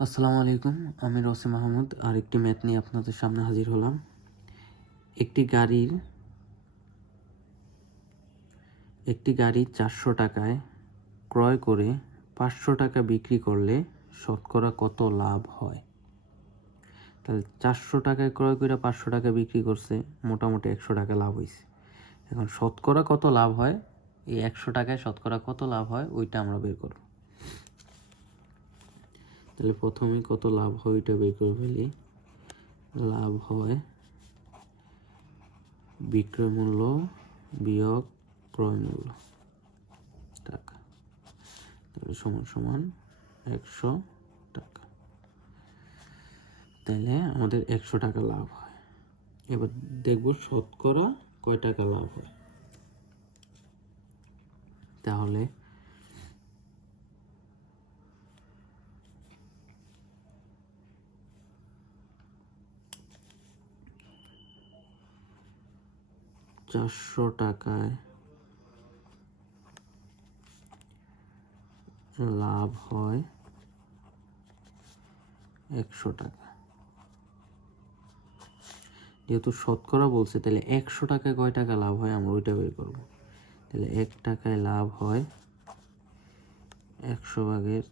আসসালামু আলাইকুম, আমি রসি মাহমুদ আরেকটি ম্যাথ নিয়ে আপনাদের সামনে হাজির হলাম। একটি গাড়ি 400 টাকায় ক্রয় করে 500 টাকা বিক্রি করলে শতকরা কত লাভ হয়? তাহলে 400 টাকায় ক্রয় করে 500 টাকা বিক্রি করছে, মোটামুটি 100 টাকা লাভ হয়েছে। এখন শতকরা কত লাভ হয়, এই 100 টাকায় শতকরা কত লাভ হয় ওইটা আমরা বের করব। তাহলে প্রথমেই কত লাভ হয় ওইটা বের করে ফেলি। লাভ হয় বিক্রয় মূল্য বিয়োগ ক্রয় মূল্য টাকা, তাহলে সমান সমান 100 টাকা। তাহলে আমাদের 100 টাকা লাভ হয়। এবার দেখব শতকরা কয় টাকা লাভ হয়। তাহলে চারশো টাকায় লাভ হয় 100 টাকা। যেহেতু শতকরা বলছে, তাহলে 100 টাকায় কয় টাকা লাভ হয় আমরা ওইটা বের করব। তাহলে 1 টাকায় লাভ হয় 100 ভাগের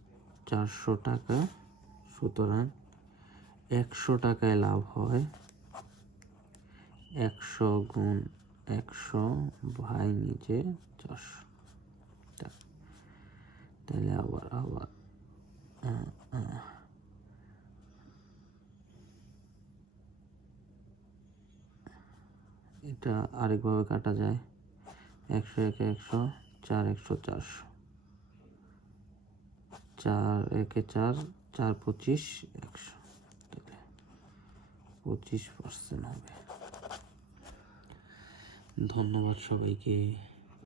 400 টাকা, সুতরাং 100 টাকায় লাভ হয় 100 গুণ 100 ভাই নিচে 400 টাকা। তাহলে আবার এটা আরেকভাবে কাটা যায়। 100 একে 100, 4 100 400, 4 একে 4, 4 25 100, তাহলে 25% হবে। ধন্যবাদ সবাইকে।